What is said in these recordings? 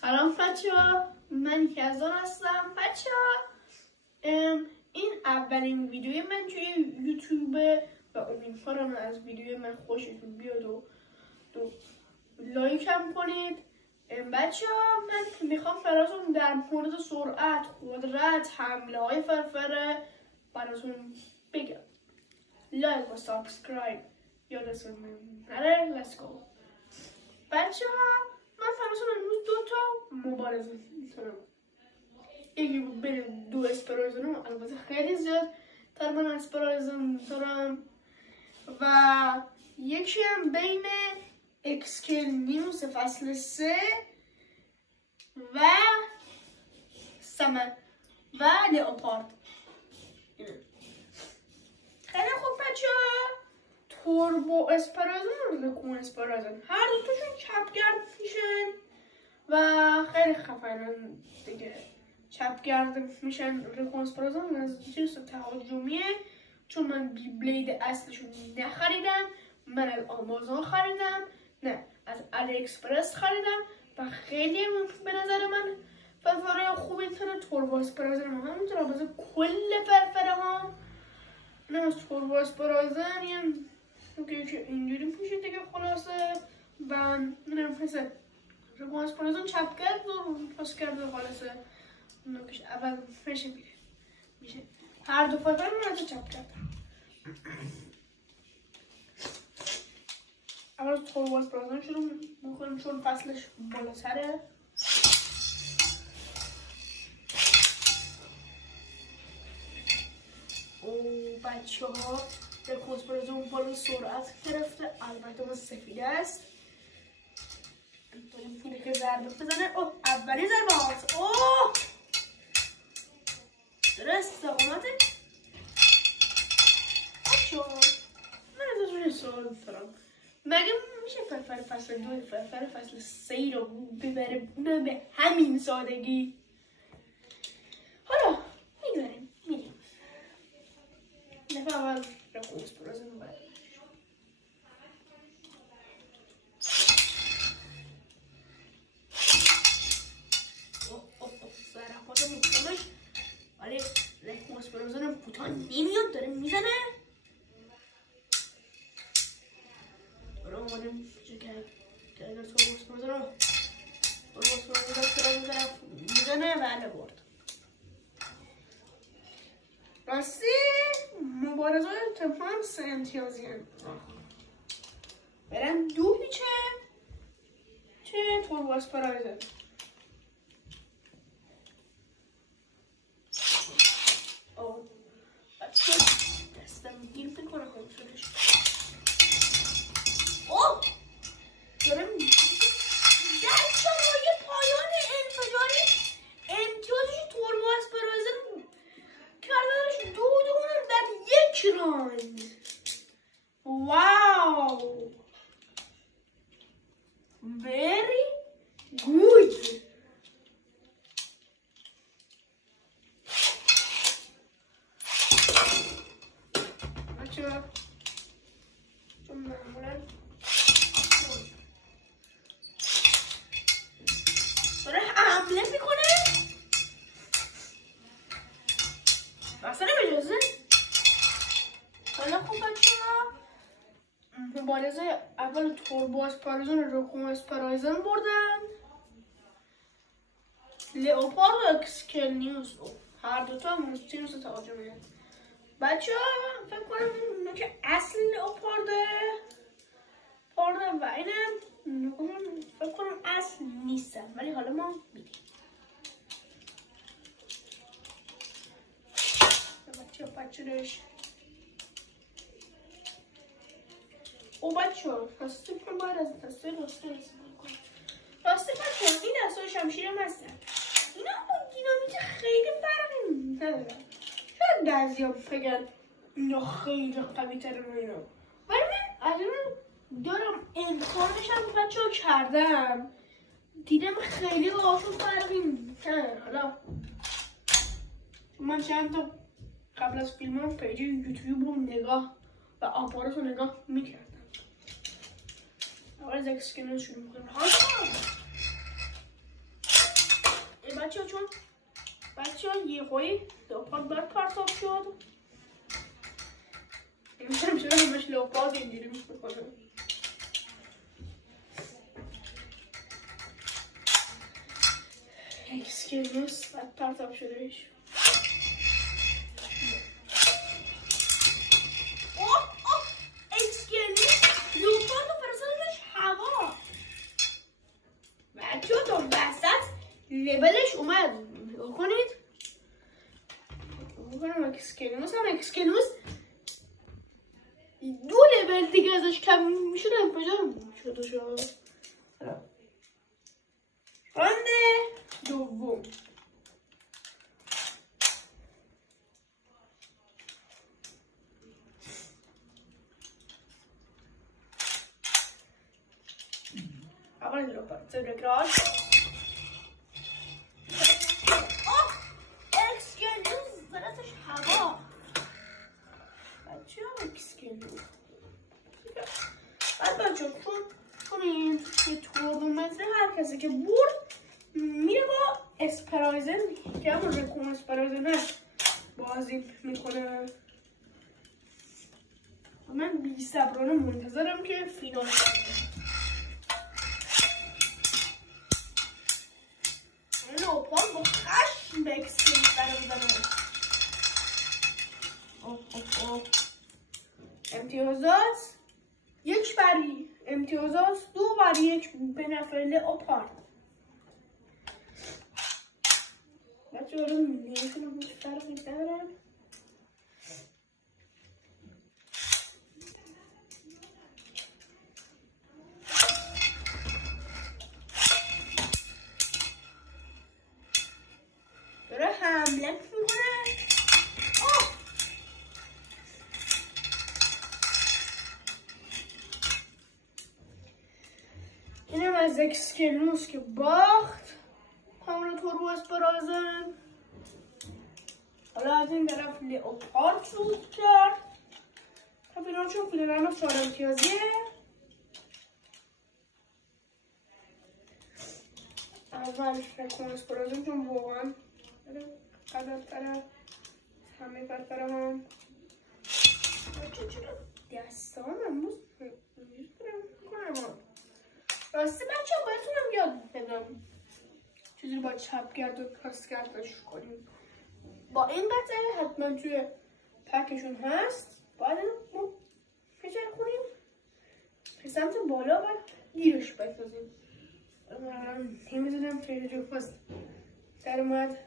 سلام بچه ها، من کیزان هستم. بچه ها، این اولین ویدیوی من توی یوتیوب و امیدوارم از ویدیوی من خوشتون بیاد و لایک هم کنید. بچه ها، من میخوام براتون در مورد سرعت، قدرت، حمله های فرفره براتون بگم. لایک و سابسکرایب یادتون نره. لیتس گو. بچه ها، من براتون امروز 2 تا مبارزه میکنم. یکی بین 2 اسپرایزن، البته خیلی زیاد تر من اسپرایزن دارم، و یکی هم بین اکسکل نیوز فصل 3 و سمن و لئوپارد. خیلی خوب بچه ها، توربو اسپرایزن و رکون اسپرایزن هر دوتاشون چپگرد میشن و خیلی خفنن دیگه. چپگرد میشن. رکون اسپرایزن از جنس تهاجمیه، چون من بی بلید اصلشون نخریدم، من از آمازون خریدم، نه از علی اکسپرس خریدم و خیلی به نظر من فرفره خوبی تره. توربو اسپرایزن هم همینطور، بازه کل فرفره ها نه از توربو اسپرایزن که اینجوری میشه دیگه خلاصه. و من مثل رکون اسپرایزن چپگرد و پاس کرده خلاصه نوکش اول فرشه میشه هر دو فرفره رو از چپگرد. اول توربو اسپرایزن شروع میکنیم چون فصلش بالاتره. او بچه ها، رکون اسپرایزن بالا سرعت گرفته، البته ما سفیده است. داریم پوله که ضربه بزنه. اوه، اولی ضربه هاست. اوه، درست استقامته. بچه ها، من از اون سوال دارم، مگه میشه فرفر فصل 2 فرفر فصل 3 رو ببره اونم به همین سادگی؟ حالا میبریم میریم. دفعه اول رکون اسپرایزن رو بریم. ضربات محکمش، ولی رکون اسپرایزن کوتاه نمیاد، داره میزنه. حالا اومدیم که اگر توربو اسپرایزن میزنه و علا برد. راستی مبارزه های تمام 3 امتیازی هم برن 2-0 چه توربو اسپرایزن. او بچه دستم گیر بکنه خودشونش. اوه، دارم در شمای پایان انفجاری امتیازش توربو اسپرایزن کردنش 2 در 1 راند. واو، very good. بچه چون معمولا داره حمله میکنه اصلا اجازه. حالا خوب بچه ها، مبارزه اول توربو اسپرایزن و رکون اسپرایزن بردن. لئوپارد و اکسکل نیوز هر دوتا هم جنس تهاجمیه. بچه ها فکر کنم این که اصل لئوپارده و اینم فکر کنم اصل نیستن، ولی حالا ما میدیم. بچه داشت. او بچه ها راستی کنم باید از دسته راسته رسیم کنم. راستی بچه ها، این دسته های شمشیر هم هستن. اینا با دینامیت خیلی فرقی ندارن. شاید بعضی ها بگن اینا خیلی قوی تره من اینا، ولی من از این دارم امتحانش هم بچه ها کردم، دیدم خیلی باشون فرقی نداره. حالا من چند تا قبل از فیلم هم پیج یوتیوب رو نگاه و آپارات رو نگاه میکردم. اول از اکسکنر شروع میکنم. حالا بچه ها یه قوی لوپارد بر پرتاب شد. نمیشم چرا همش لوپارد اینجوری میکنه. اکسکیلوس بر پرتاب شده ایش. اکسکیلوس لوپارد و فرستادش هوا. بچه ها تا وسط لبلش اومد. نگاه کنید. اکسکیلوس دو لول دیگه ازش کم میشد انفجار شد. راند دوم. اول لوپارد تبرکراش. اکسکیلوس براتش هوا. بچه ها اکسکیلوس بعد بچه ها چون این توی تورنمنت هر کسی که برد میره با اسپرایزن که همون رکون اسپرایزن بازی میکنه. من بی صبرانه منتظرم که فینال لوپارد با خشم به اکسکیلوس بزنه. امتیازات 2-1 به نفع لئوپارد. بچه ها رو نمیتونم هیچ فرقی ندارم. داره حمله میکنه. اینم از اکسکیلوس که باخت همون توربو اسپرایزن. حالا از این طرف لئوپارد صعود کرد. خب اینا چون فیلران 4 امتیازیه. اول رکون اسپرایزن چون واقعا قدرتره همه برتره هم. چرا دستان امروز راستی بچه ها بایدتونم یاد بدم چیزی با چپگرد و پاستگردش کنیم. با این قطعه حتما توی پکشون هست. باید ما فشار کنیم به سمت بالا و گیرش بسازیم. نمیدونم خیلی جو پاست در اومد.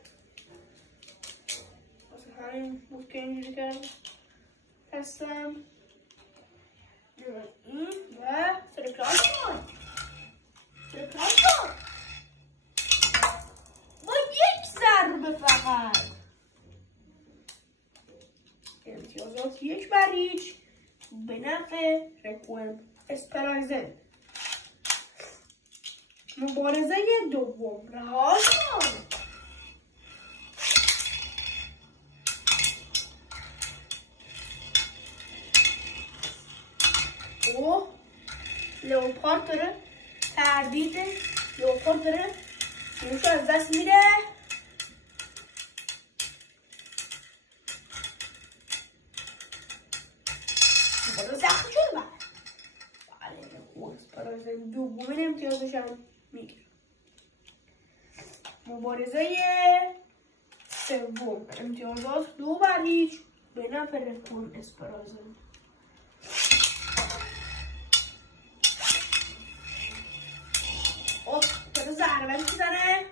واسه همین بود که اینجوری کرد هستم. این و سرکلاس کن با یک ضربه فقط. امتیازات 1-1 به نفع رکون اسپرایزن. مبارزه دوم. رها کن. لئوپارد داره تردید. لئوپارد داره اینشو از دست میده. بالا زخم شده. بله اسپرایزن دومین امتیازش هم میگیره. مبارزه سوم. امتیازات 2-1 به نفع رکون اسپرایزن. داره ضربه میزنه.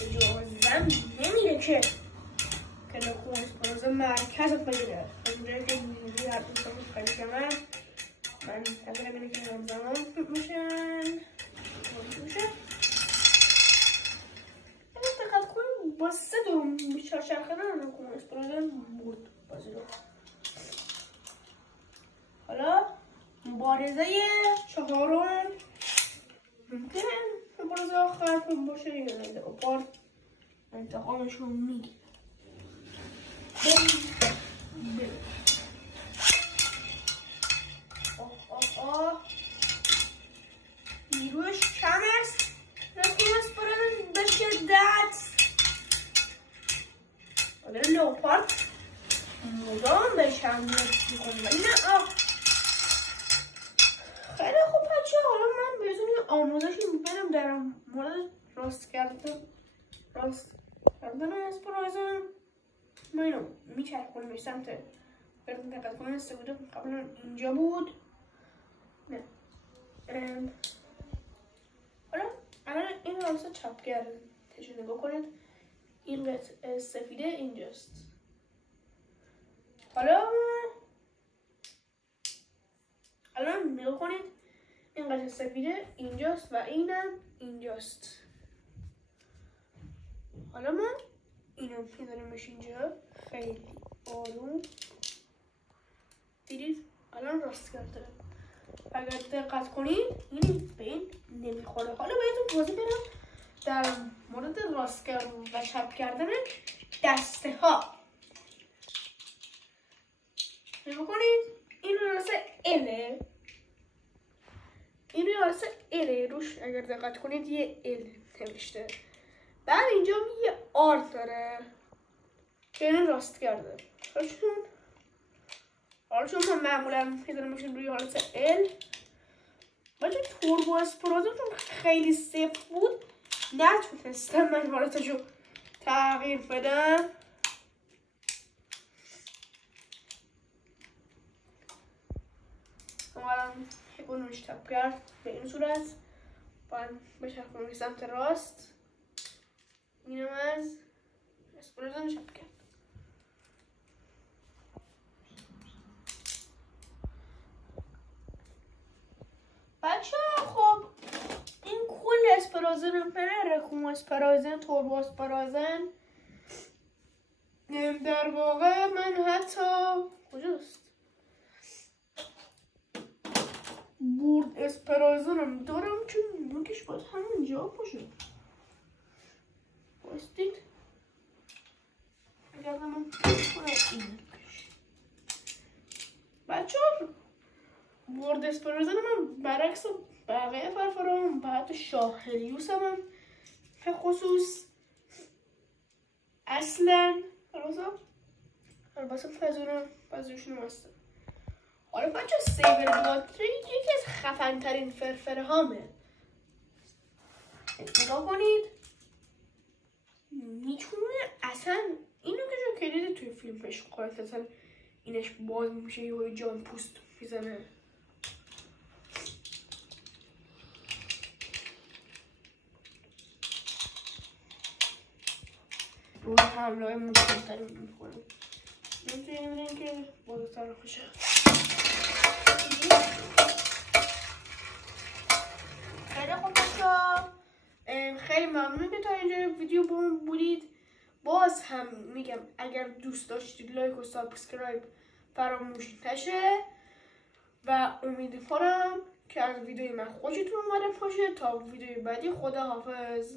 اجازه نمیره که رکون اسپرایزن مرکز بگیره. اونجایی که اینجوری هر دوستامون خیلی کمه. من تقریبا اینه که همزمان میشن. دقت کنیم با 3 چهارچرخه رکون اسپرایزن برد بازی رو. حالا مبارزه چهارم ممکنه مبارزه آخر باشه یا نه. لئوپارد انتقامشون میگیره. میخونم ولی نه خیلی خوب بچه حالا من بهتون یه آموزشی میکنم در مورد راست کردن اسپرایزن. ما اینو میچرخونیم به سمت براتون دقت کنید استفاده قبلا اینجا بود. نه حالا الان این راست چپ کردن تشو نگاه کنید این قطعه سفیده اینجاست. حالا نگاه کنید این قطعه سفیده اینجاست و اینم اینجاست. حالا من اینو میذاریمش اینجا خیلی آروم. دیدید الان راست کرده. اگر دقت کنید این به این نمیخوره. حالا بهتون توضیح بدم در مورد راست کردن و چپ کردن دسته ها. نگاه کنید این راست اله، این راست اله روش اگر دقت کنید یه ال نوشته. بعد اینجا یه آر داره که اینو راست کرده. حالا چون من معمولا میذارمشون روی حالت ال بچه توربو اسپرازون خیلی سفت بود نتونستم من حالتشو تغییر بدم. الان اونوش تپ کرد به این صورت باید بچرخونم به سمت راست. اینم از اسپرازون چپ کرد. بچه خب این کل اسپرازن رکوم اسپرازن توربو اسپرازن در واقع من حتی کجاست بورد اسپرازنم دارم که نوکش باید همونجا باشه. بایستید اگر من این بچه بورد اسپرازن من برعکس بقیه فرفرام بعد شاهلیوس هم به خصوص اصلا البته پذیرشون هستم. حالا بچه سیبر باتری یکی از خفن ترین فرفره هامه. نگاه کنید میتونه اصلا اینو که دیدید توی فیلم پیش خواهد اصلا اینش باز میشه یه جان پوست میزنه. روی حمله های مستقیم میکنه. نمیتونیم ببینیم که بازتر خوشه. خیلی خوب بچه‌ها خیلی ممنون که تا اینجا ویدیو با من بودید. باز هم میگم اگر دوست داشتید لایک و سابسکرایب فراموش نشه و امیدوارم که از ویدیوی من خوشتون اومده باشه. تا ویدیوی بعدی خداحافظ.